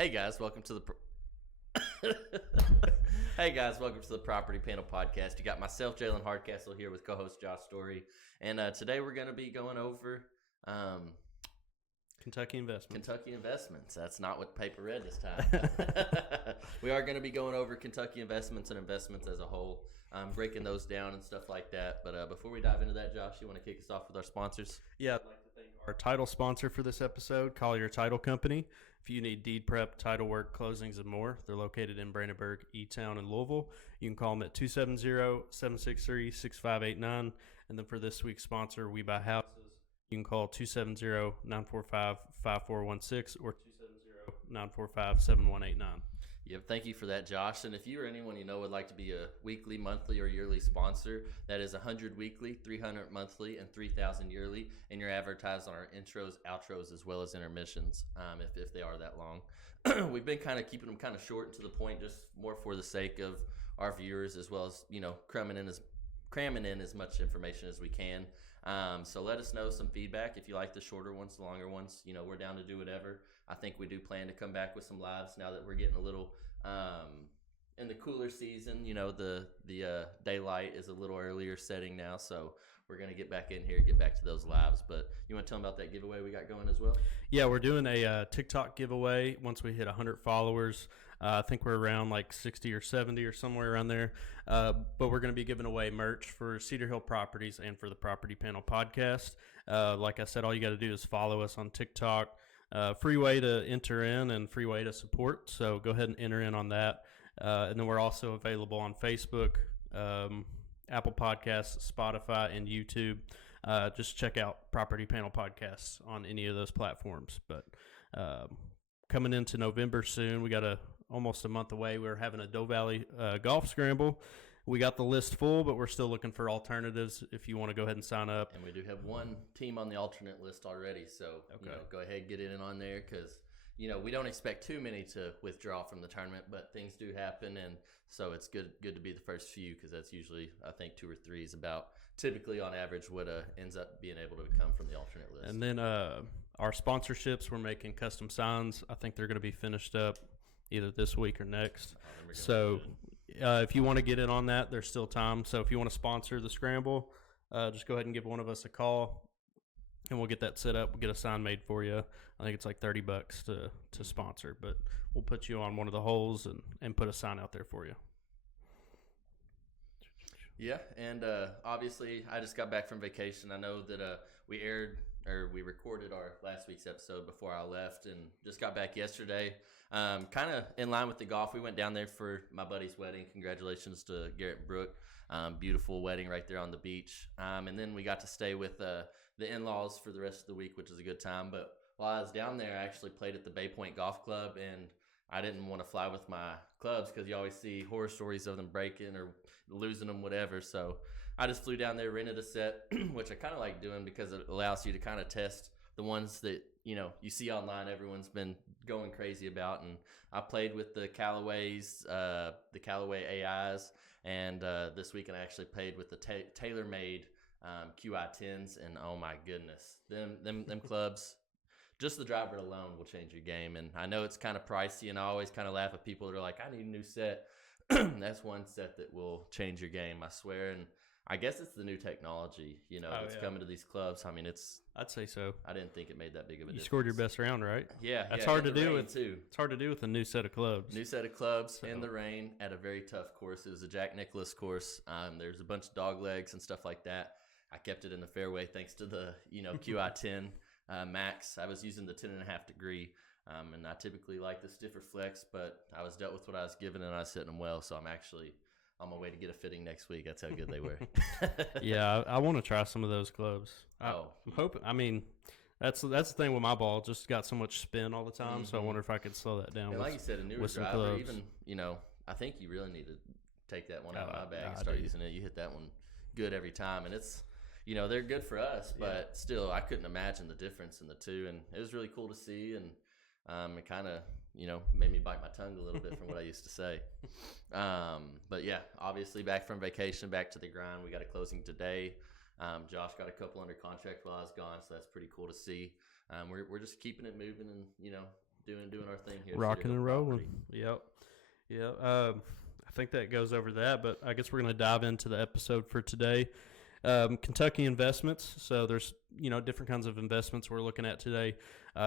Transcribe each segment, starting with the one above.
Hey guys, welcome to the Hey guys, welcome to the Property Panel Podcast. You got myself, Jalen Hardcastle, here with co-host Josh Story, and today we're going to be going over Kentucky investments. Kentucky investments. That's not what the paper read this time. We are going to be going over Kentucky investments and investments as a whole, breaking those down and stuff like that. But before we dive into that, Josh, you want to kick us off with our sponsors? Yeah, I'd like to thank our title sponsor for this episode, Collier Title Company. If you need deed prep, title work, closings, and more, they're located in Brandenburg, E-Town, and Louisville. You can call them at 270-763-6589. And then for this week's sponsor, We Buy Houses, you can call 270-945-5416 or 270-945-7189. Yep, thank you for that, Josh. And if you or anyone you know would like to be a weekly, monthly, or yearly sponsor, that is 100 weekly, 300 monthly, and 3,000 yearly. And you're advertised on our intros, outros, as well as intermissions, if they are that long. We've been kind of keeping them kind of short and to the point, just more for the sake of our viewers, as well as cramming in as much information as we can. So let us know some feedback if you like the shorter ones, the longer ones. We're down to do whatever. I think we do plan to come back with some lives now that we're getting a little in the cooler season. The daylight is a little earlier setting now, so we're going to get back in here, get back to those lives. But you want to tell them about that giveaway we got going as well? Yeah, we're doing a TikTok giveaway once we hit 100 followers. I think we're around like 60 or 70 or somewhere around there. But we're going to be giving away merch for Cedar Hill Properties and for the Property Panel Podcast. Like I said, all you got to do is follow us on TikTok. Free way to enter in and free way to support. So go ahead and enter in on that. And then we're also available on Facebook, Apple Podcasts, Spotify, and YouTube. Just check out Property Panel Podcasts on any of those platforms. But coming into November soon, we got almost a month away. We're having a Doe Valley golf scramble. We got the list full, but we're still looking for alternatives if you want to go ahead and sign up. And we do have one team on the alternate list already, so go ahead and get in on there because we don't expect too many to withdraw from the tournament, but things do happen, and so it's good to be the first few because that's usually, I think, 2 or 3 is about typically on average what ends up being able to come from the alternate list. And then our sponsorships, we're making custom signs. I think they're going to be finished up either this week or next. So if you want to get in on that, there's still time. So if you want to sponsor the scramble, just go ahead and give one of us a call, and we'll get that set up. We'll get a sign made for you. I think it's like $30 to sponsor, but we'll put you on one of the holes and put a sign out there for you. Yeah, and obviously I just got back from vacation. I know that we recorded our last week's episode before I left and just got back yesterday. Kind of in line with the golf. We went down there for my buddy's wedding. Congratulations to Garrett Brook. Beautiful wedding right there on the beach. And then we got to stay with the in-laws for the rest of the week, which was a good time. But while I was down there, I actually played at the Bay Point Golf Club, and I didn't want to fly with my clubs because you always see horror stories of them breaking or losing them, whatever. So I just flew down there, rented a set, which I kind of like doing because it allows you to kind of test the ones that you see online everyone's been going crazy about. And I played with the Callaways, the Callaway AIs, and this weekend I actually played with the TaylorMade QI10s, and oh my goodness, them clubs, just the driver alone will change your game. And I know it's kind of pricey, and I always kind of laugh at people that are like, I need a new set. That's one set that will change your game, I swear. And I guess it's the new technology, that's coming to these clubs. I mean, I'd say so. I didn't think it made that big of a difference. You scored your best round, right? Yeah. That's hard to do too. It's hard to do with a new set of clubs. New set of clubs in the rain at a very tough course. It was a Jack Nicklaus course. There's a bunch of dog legs and stuff like that. I kept it in the fairway thanks to the, QI10 Max. I was using the 10.5 degree. And I typically like the stiffer flex, but I was dealt with what I was given, and I was hitting them well. So I'm actually on my way to get a fitting next week. That's how good they were. Yeah, I want to try some of those clubs. I'm hoping. I mean, that's the thing with my ball. It just got so much spin all the time. So I wonder if I could slow that down. And like you said, a newer driver, even I think you really need to take that one out of my bag and start using it. You hit that one good every time, and it's they're good for us, but still I couldn't imagine the difference in the two, and it was really cool to see. And it kind of made me bite my tongue a little bit from what I used to say. But yeah, obviously back from vacation, back to the grind. We got a closing today. Josh got a couple under contract while I was gone, so that's pretty cool to see. We're just keeping it moving and doing our thing here. Rocking and rolling. Property. Yep. Yep. I think that goes over that, but I guess we're going to dive into the episode for today. Kentucky investments. So there's, different kinds of investments we're looking at today.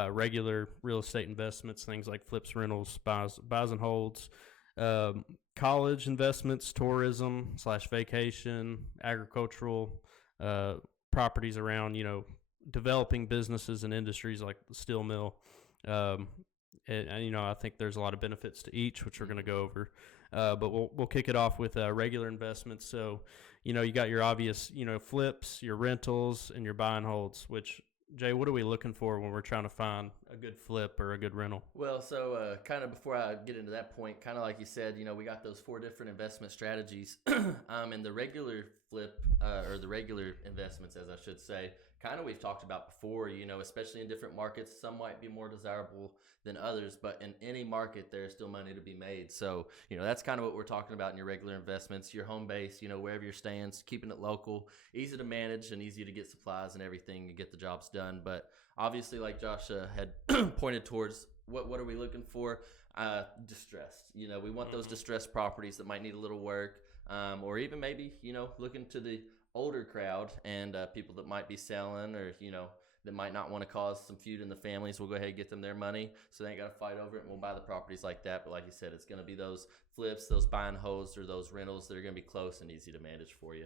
Regular real estate investments, things like flips, rentals, buys and holds. College investments, tourism / vacation, agricultural properties around, developing businesses and industries like the steel mill. And I think there's a lot of benefits to each, which we're going to go over. But we'll kick it off with regular investments. So, you got your obvious, flips, your rentals, and your buy and holds, which, Jay, what are we looking for when we're trying to find a good flip or a good rental? Well, so kind of before I get into that point, kind of like you said, we got those 4 different investment strategies. And the regular flip or the regular investments, as I should say, kind of we've talked about before, especially in different markets. Some might be more desirable than others, but in any market, there's still money to be made. So, that's kind of what we're talking about in your regular investments, your home base, wherever you're staying, keeping it local, easy to manage and easy to get supplies and everything and get the jobs done. But obviously, like Josh had pointed towards, what are we looking for? Distressed. We want those distressed properties that might need a little work, or even maybe, looking to the older crowd and people that might be selling or, that might not want to cause some feud in the families. We'll go ahead and get them their money so they ain't got to fight over it, and we'll buy the properties like that. But like you said, it's going to be those flips, those buy and holds, or those rentals that are going to be close and easy to manage for you.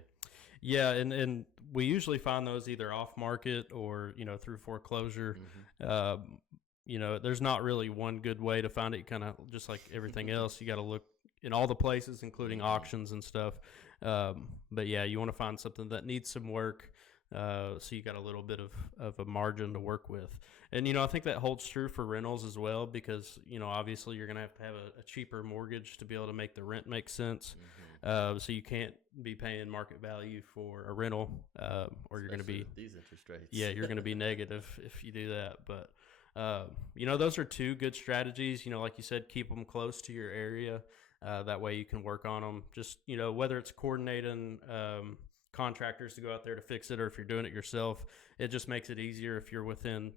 Yeah, and we usually find those either off market or, through foreclosure. There's not really one good way to find it. Kind of just like everything else, you got to look in all the places, including auctions and stuff. But yeah, you want to find something that needs some work. So you got a little bit of a margin to work with. And, I think that holds true for rentals as well, because, obviously you're going to have a cheaper mortgage to be able to make the rent make sense. So you can't be paying market value for a rental, or you're going to be these interest rates. Yeah, you're going to be negative if you do that. But, those are 2 good strategies. Like you said, keep them close to your area. That way you can work on them. Just, whether it's coordinating contractors to go out there to fix it, or if you're doing it yourself, it just makes it easier if you're within,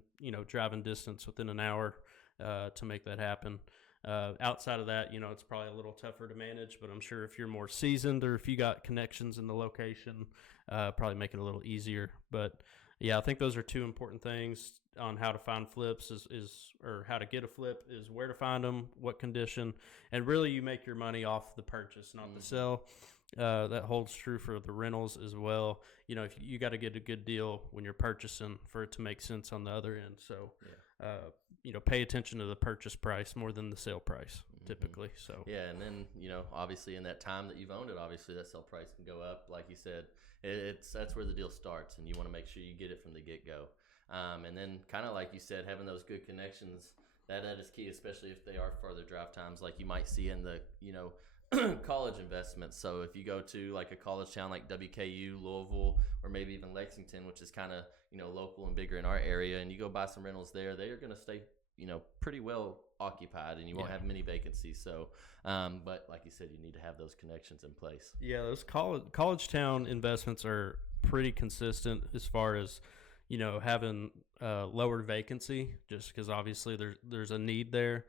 driving distance within an hour to make that happen. Outside of that, it's probably a little tougher to manage, but I'm sure if you're more seasoned or if you got connections in the location, probably make it a little easier. But yeah, I think those are 2 important things on how to find flips or how to get a flip is where to find them, what condition, and really you make your money off the purchase, not the sell. That holds true for the rentals as well. If you got to get a good deal when you're purchasing for it to make sense on the other end. So, pay attention to the purchase price more than the sale price typically. So yeah, and then obviously in that time that you've owned it, obviously that sale price can go up. Like you said, that's where the deal starts, and you want to make sure you get it from the get go. And then kind of like you said, having those good connections, that is key, especially if they are further drive times, like you might see in the college investments. So if you go to like a college town like WKU, Louisville, or maybe even Lexington, which is kind of local and bigger in our area, and you go buy some rentals there, they are going to stay pretty well occupied, and you won't have many vacancies. So but like you said, you need to have those connections in place. Yeah, those college town investments are pretty consistent as far as having lower vacancy, just because obviously there's a need there.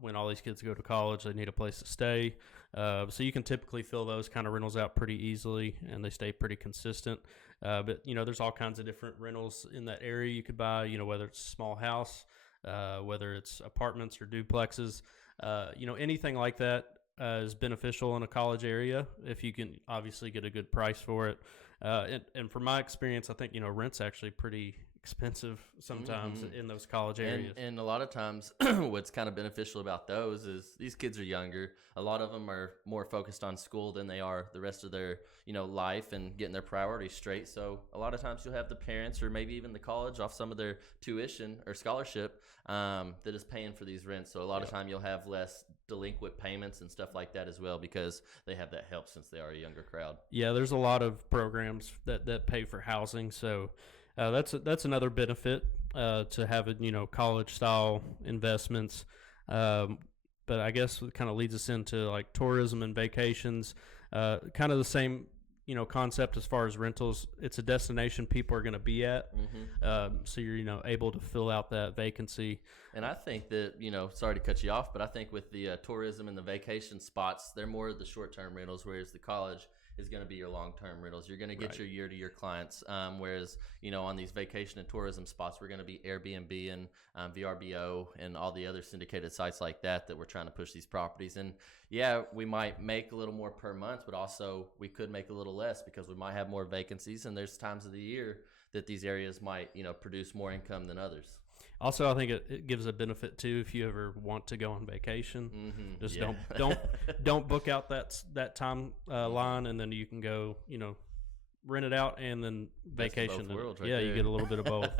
When all these kids go to college, they need a place to stay. So you can typically fill those kind of rentals out pretty easily, and they stay pretty consistent. But there's all kinds of different rentals in that area you could buy. Whether it's a small house, whether it's apartments or duplexes, anything like that is beneficial in a college area if you can obviously get a good price for it. And from my experience, I think rent's actually pretty expensive sometimes in those college areas. And a lot of times what's kind of beneficial about those is these kids are younger. A lot of them are more focused on school than they are the rest of their life and getting their priorities straight. So a lot of times you'll have the parents or maybe even the college off some of their tuition or scholarship that is paying for these rents. So a lot of time you'll have less delinquent payments and stuff like that as well, because they have that help since they are a younger crowd. Yeah, there's a lot of programs that pay for housing. So that's another benefit to having college style investments. But I guess it kind of leads us into like tourism and vacations. Kind of the concept as far as rentals. It's a destination people are going to be at, so you're able to fill out that vacancy. And I think that, sorry to cut you off, but I think with the tourism and the vacation spots, they're more the short-term rentals, whereas the college is going to be your long-term rentals. You're going to get Right. your year-to-year clients, whereas, on these vacation and tourism spots, we're going to be Airbnb and VRBO and all the other syndicated sites like that we're trying to push these properties. And, yeah, we might make a little more per month, but also we could make a little less because we might have more vacancies, and there's times of the year that these areas might, produce more income than others. Also, I think it gives a benefit too if you ever want to go on vacation. Just Yeah. don't book out that time line, and then you can go rent it out and then Best of both vacation. worlds right Yeah, you there. get a little bit of both,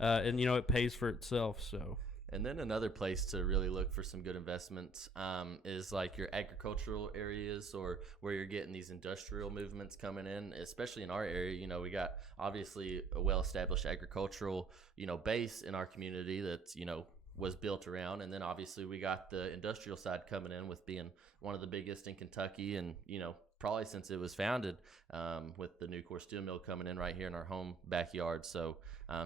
and it pays for itself. So And then another place to really look for some good investments is like your agricultural areas or where you're getting these industrial movements coming in, especially in our area. We got obviously a well-established agricultural, base in our community that's, was built around. And then obviously we got the industrial side coming in with being one of the biggest in Kentucky and, probably since it was founded, with the Nucor steel mill coming in right here in our home backyard. So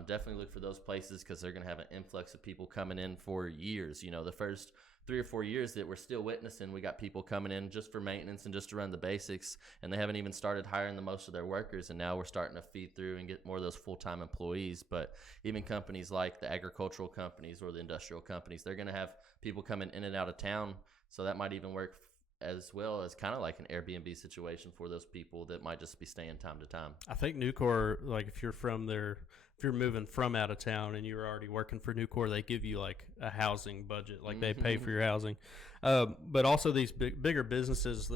definitely look for those places because they're going to have an influx of people coming in for years. The first 3 or 4 years that we're still witnessing, we got people coming in just for maintenance and just to run the basics, and they haven't even started hiring the most of their workers, and now we're starting to feed through and get more of those full-time employees. But even companies like the agricultural companies or the industrial companies, they're going to have people coming in and out of town, so that might even work as well as kind of like an Airbnb situation for those people that might just be staying time to time. I think Nucor, like if you're from there, if you're moving from out of town and you're already working for Nucor, they give you like a housing budget, like they pay for your housing. But also these bigger businesses,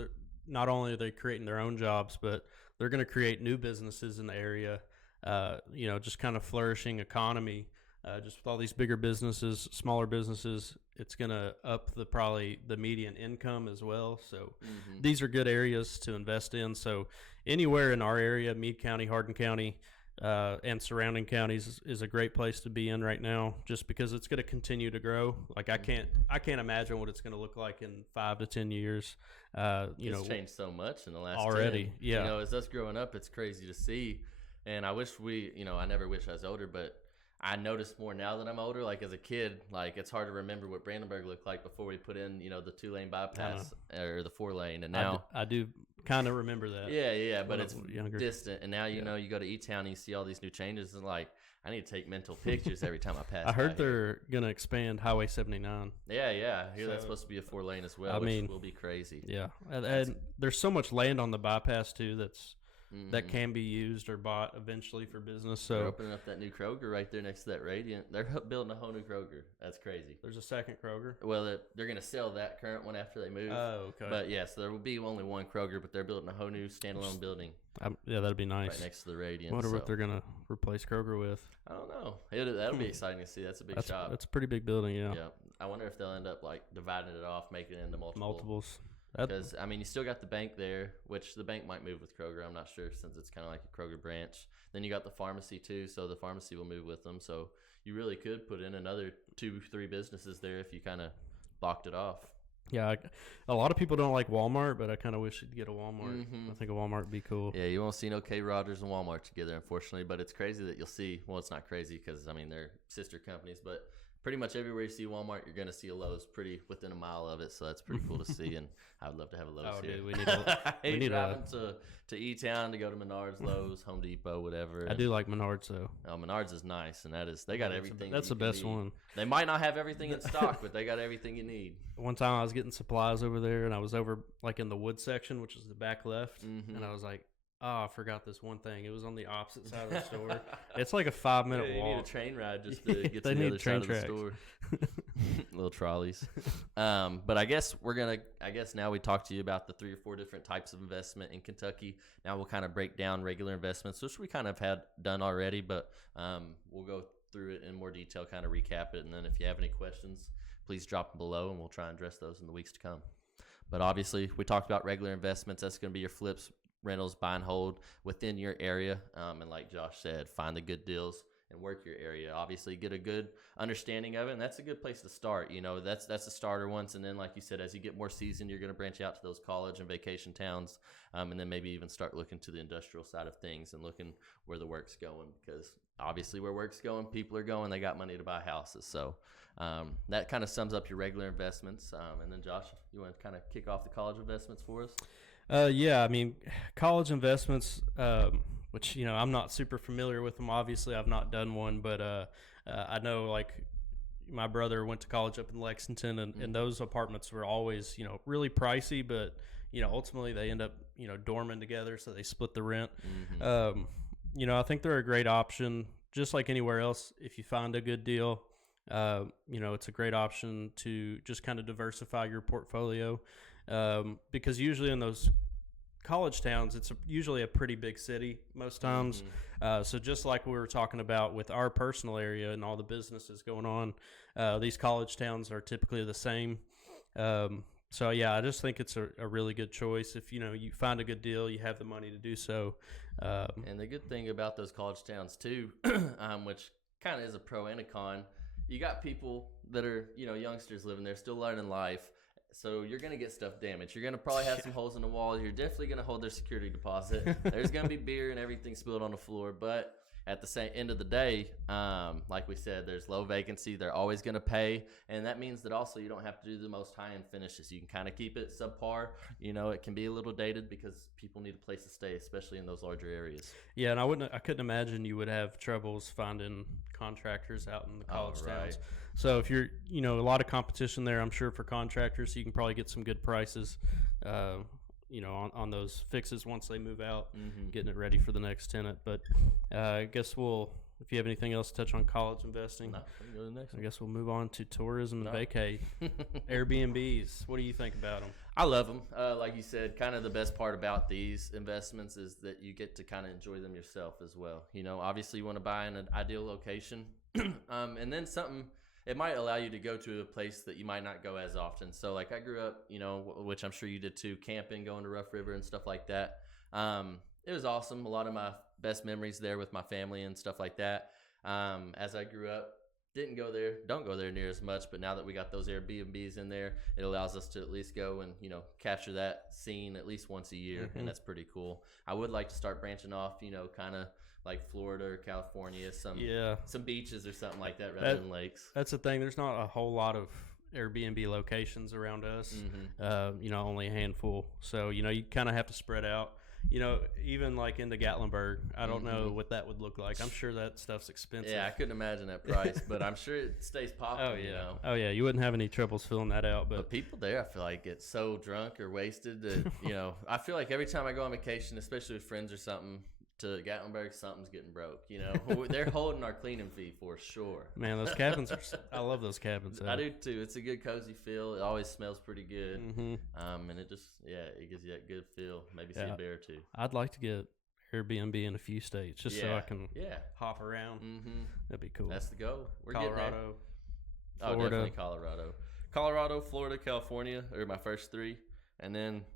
not only are they creating their own jobs, but they're going to create new businesses in the area. Just kind of flourishing economy. Just with all these bigger businesses, smaller businesses, it's going to up probably the median income as well. So these are good areas to invest in. So anywhere in our area, Meade County, Hardin County, and surrounding counties is a great place to be in right now, just because it's going to continue to grow. Like I can't imagine what it's going to look like in 5 to 10 years. It's changed so much in the last already. 10. Yeah. As us growing up, it's crazy to see. And I wish I never wish I was older, but I notice more now that I'm older. Like as a kid, like it's hard to remember what Brandenburg looked like before we put in, the 2-lane bypass or the 4-lane. And now I do kind of remember that. yeah, but when I it's was younger. distant. And now, you go to E-Town and you see all these new changes and like, I need to take mental pictures every time I pass. I heard by here. they're going to expand Highway 79. Yeah. I hear that's So, supposed to be a 4-lane as well, I which mean, will be crazy. Yeah. And there's so much land on the bypass too that can be used or bought eventually for business. They're So opening up that new Kroger right there next to that Radiant. They're building a whole new Kroger. That's crazy. there's a second Kroger. Well, they're going to sell that current one after they move. Oh, okay. But yeah, so there will be only one Kroger, but they're building a whole new standalone building Yeah, that'd be nice. right next to the Radiant. I wonder what so, they're going to replace Kroger with. I don't know. That'll be exciting to see. That's a big shop. That's a pretty big building, yeah. Yeah. I wonder if they'll end up like dividing it off, making it into Multiples. Because, you still got the bank there, which the bank might move with Kroger. I'm not sure since it's kind of like a Kroger branch. Then you got the pharmacy, too, so the pharmacy will move with them. So you really could put in another 2-3 businesses there if you kind of blocked it off. Yeah, a lot of people don't like Walmart, but I kind of wish you'd get a Walmart. I think a Walmart would be cool. Yeah, you won't see no K. Rogers and Walmart together, unfortunately. But it's crazy that you'll see, well, it's not crazy because, they're sister companies. But pretty much everywhere you see Walmart, you're going to see a Lowe's pretty within a mile of it. So that's pretty cool to see. And I would love to have a Lowe's here. Dude, we need driving to E-Town to go to Menards, Lowe's, Home Depot, whatever. I do like Menards, though. Menards is nice, and they got everything. That's the best one. They might not have everything in stock, but they got everything you need. One time I was getting supplies over there, and I was over like in the wood section, which is the back left, and I was like, oh, I forgot this one thing. It was on the opposite side of the store. It's like a 5-minute You walk. need a train ride just to get They to the need other train side of the store. Little trolleys. But I guess now we talked to you about the 3 or 4 different types of investment in Kentucky. Now we'll kind of break down regular investments, which we kind of had done already, but we'll go through it in more detail, kind of recap it. And then if you have any questions, please drop them below and we'll try and address those in the weeks to come. But obviously we talked about regular investments. That's going to be your flips, rentals, buy and hold within your area. And like Josh said, find the good deals and work your area. Obviously, get a good understanding of it, and that's a good place to start. That's a starter once, and then like you said, as you get more seasoned, you're going to branch out to those college and vacation towns, and then maybe even start looking to the industrial side of things and looking where the work's going, because obviously where work's going, people are going, they got money to buy houses. So that kind of sums up your regular investments. And then Josh, you want to kind of kick off the college investments for us? Yeah, I mean, college investments, which, I'm not super familiar with them. Obviously, I've not done one, but I know, like, my brother went to college up in Lexington, and those apartments were always, really pricey, but, ultimately they end up, dorming together, so they split the rent. I think they're a great option, just like anywhere else. If you find a good deal, it's a great option to just kind of diversify your portfolio. Because usually in those college towns, it's usually a pretty big city most times. So just like we were talking about with our personal area and all the businesses going on, these college towns are typically the same. So yeah, I just think it's a really good choice. If you find a good deal, you have the money to do so. And the good thing about those college towns too, which kind of is a pro and a con, you got people that are youngsters living there, still learning life. So you're going to get stuff damaged. You're going to probably have some holes in the wall. You're definitely going to hold their security deposit. There's going to be beer and everything spilled on the floor. But at the same end of the day, like we said, there's low vacancy. They're always going to pay. And that means that also you don't have to do the most high-end finishes. You can kind of keep it subpar. It can be a little dated because people need a place to stay, especially in those larger areas. Yeah, and I couldn't imagine you would have troubles finding contractors out in the college towns. So if you're, a lot of competition there, I'm sure, for contractors, so you can probably get some good prices, on those fixes once they move out, getting it ready for the next tenant. But I guess if you have anything else to touch on college investing, no, we can go to the next one. I guess we'll move on to tourism and vacay. Airbnbs, what do you think about them? I love them. Like you said, kind of the best part about these investments is that you get to kind of enjoy them yourself as well. Obviously you want to buy in an ideal location, and then it might allow you to go to a place that you might not go as often. So like I grew up, which I'm sure you did too, camping, going to Rough River and stuff like that. It was awesome. A lot of my best memories there with my family and stuff like that. As I grew up, don't go there near as much, but now that we got those Airbnbs in there, it allows us to at least go and, capture that scene at least once a year. And that's pretty cool. I would like to start branching off, kind of like Florida or California, some beaches or something like that rather than lakes. That's the thing. There's not a whole lot of Airbnb locations around us, only a handful. So, you kind of have to spread out. Even like into Gatlinburg, I don't know what that would look like. I'm sure that stuff's expensive. Yeah, I couldn't imagine that price, but I'm sure it stays popular. Oh yeah, you wouldn't have any troubles filling that out. But people there, I feel like, get so drunk or wasted that I feel like every time I go on vacation, especially with friends or something, to Gatlinburg, something's getting broke. They're holding our cleaning fee for sure. Man, those cabins I love those cabins. I do too. It's a good cozy feel. It always smells pretty good. And it just it gives you that good feel. Maybe see a bear or two. I'd like to get Airbnb in a few states just so I can hop around. That'd be cool. That's the goal. We're Colorado, Florida. Oh, definitely Colorado, Florida, California are my first three, and then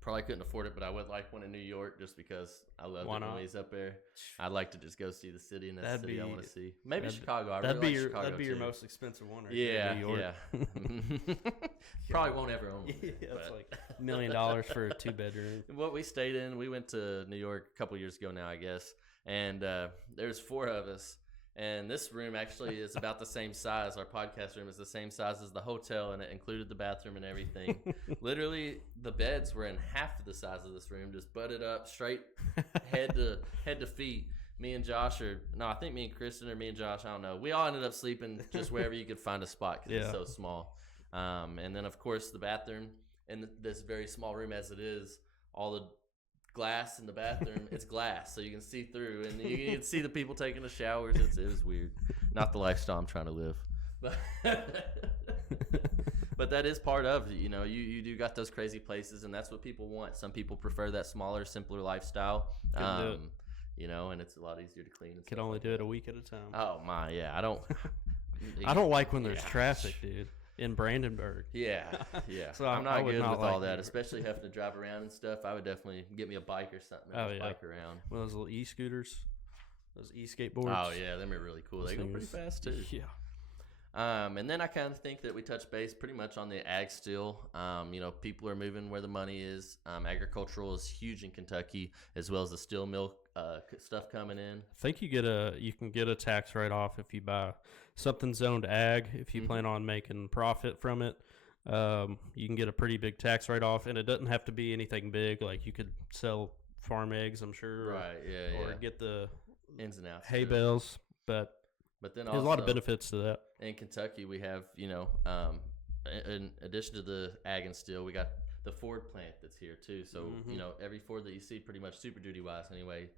probably couldn't afford it, but I would like one in New York just because I love the noise up there. I'd like to just go see the city, and that's the city I want to see. Maybe Chicago. That'd be your most expensive one, right? Yeah, New York. Yeah. Probably won't ever own one. It's like $1 million for a 2-bedroom. What we stayed in, we went to New York a couple years ago now, I guess, and there's 4 of us. And this room actually is about the same size. Our podcast room is the same size as the hotel, and it included the bathroom and everything. Literally, the beds were in half the size of this room, just butted up, straight head to feet. Me and Josh, I think me and Kristen or me and Josh, I don't know. We all ended up sleeping just wherever you could find a spot because it's so small. And then, of course, the bathroom in this very small room as it is, all the glass in the bathroom, it's glass, so you can see through, and you can see the people taking the showers. It was weird. Not the lifestyle I'm trying to live. But that is part of it. You do got those crazy places, and that's what people want. Some people prefer that smaller, simpler lifestyle. And it's a lot easier to clean. Could only do it a week at a time. Oh my, yeah. I don't like when there's traffic, dude. In Brandenburg. Yeah. So I'm not good with like all that, especially having to drive around and stuff. I would definitely get me a bike or something and bike around. One of those little e-scooters. Those e-skateboards. Oh yeah, them are really cool. They go pretty fast too. Yeah. And then I kind of think that we touch base pretty much on the ag still. People are moving where the money is. Agricultural is huge in Kentucky, as well as the steel mill stuff coming in. I think you can get a tax write-off if you buy something zoned ag. If you plan on making profit from it, you can get a pretty big tax write-off, and it doesn't have to be anything big. Like you could sell farm eggs, I'm sure, right? Yeah, or get the ins and outs, hay bales, but then there's a lot of benefits to that. In Kentucky, we have, in addition to the ag and steel, we got the Ford plant that's here too. So, every Ford that you see pretty much Super Duty wise anyway,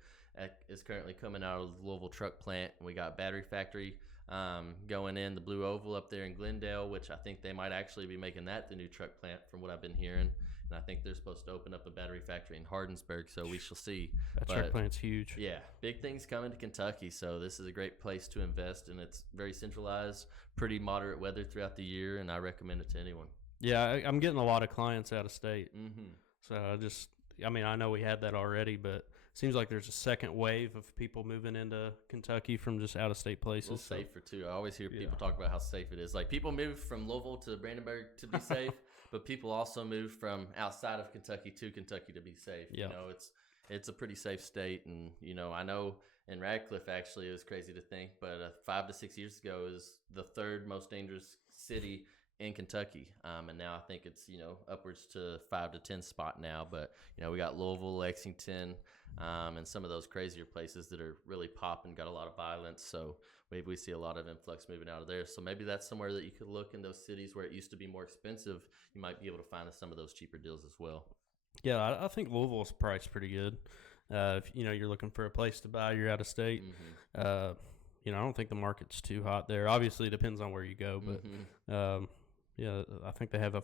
is currently coming out of the Louisville truck plant. And we got battery factory going in, the Blue Oval up there in Glendale, which I think they might actually be making that the new truck plant from what I've been hearing. And I think they're supposed to open up a battery factory in Hardinsburg, so we shall see. That truck plant's huge. Yeah, big things coming to Kentucky, so this is a great place to invest, and it's very centralized, pretty moderate weather throughout the year, and I recommend it to anyone. Yeah, I'm getting a lot of clients out of state. Mm-hmm. So I know we had that already, but it seems like there's a second wave of people moving into Kentucky from just out of state places. A little safer too. I always hear people talk about how safe it is. Like people move from Louisville to Brandenburg to be safe, but people also move from outside of Kentucky to Kentucky to be safe. Yeah. It's a pretty safe state, and I know in Radcliffe actually it was crazy to think, but 5 to 6 years ago is the third most dangerous city in Kentucky, and now I think it's upwards to 5 to 10 spot now. But we got Louisville, Lexington, and some of those crazier places that are really popping, got a lot of violence. So maybe we see a lot of influx moving out of there. So maybe that's somewhere that you could look in those cities where it used to be more expensive. You might be able to find some of those cheaper deals as well. Yeah, I think Louisville's priced pretty good. If you're looking for a place to buy, you're out of state. I don't think the market's too hot there. Obviously, it depends on where you go, but yeah, I think they have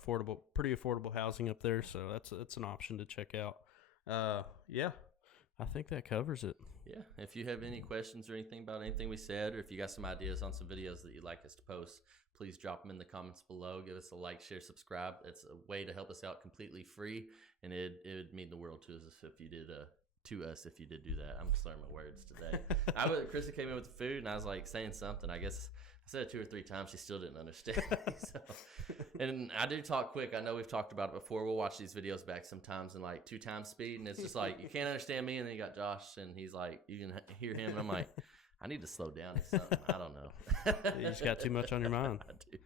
pretty affordable housing up there, so that's an option to check out. Yeah, I think that covers it. Yeah, if you have any questions or anything about anything we said, or if you got some ideas on some videos that you'd like us to post, please drop them in the comments below. Give us a like, share, subscribe. It's a way to help us out completely free, and it would mean the world to us if you did if you did do that. I'm slurring my words today. Krista came in with the food, and I was like saying something. I guess I said it 2 or 3 times. She still didn't understand. And I do talk quick. I know we've talked about it before. We'll watch these videos back sometimes in like 2 times speed, and it's just like you can't understand me. And then you got Josh, and he's like, you can hear him, and I'm like, I need to slow down or something. I don't know. You just got too much on your mind. I do.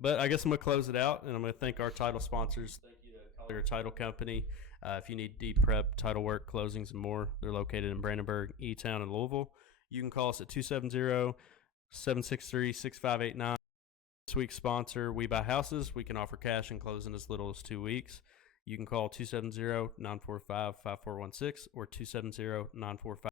But I guess I'm gonna close it out, and I'm gonna thank our title sponsors. Thank you to Collier Title Company. If you need deep prep, title work, closings, and more, they're located in Brandenburg, E-Town, and Louisville. You can call us at 270-763-6589. This week's sponsor, We Buy Houses. We can offer cash and close in as little as 2 weeks. You can call 270-945-5416 or 270-945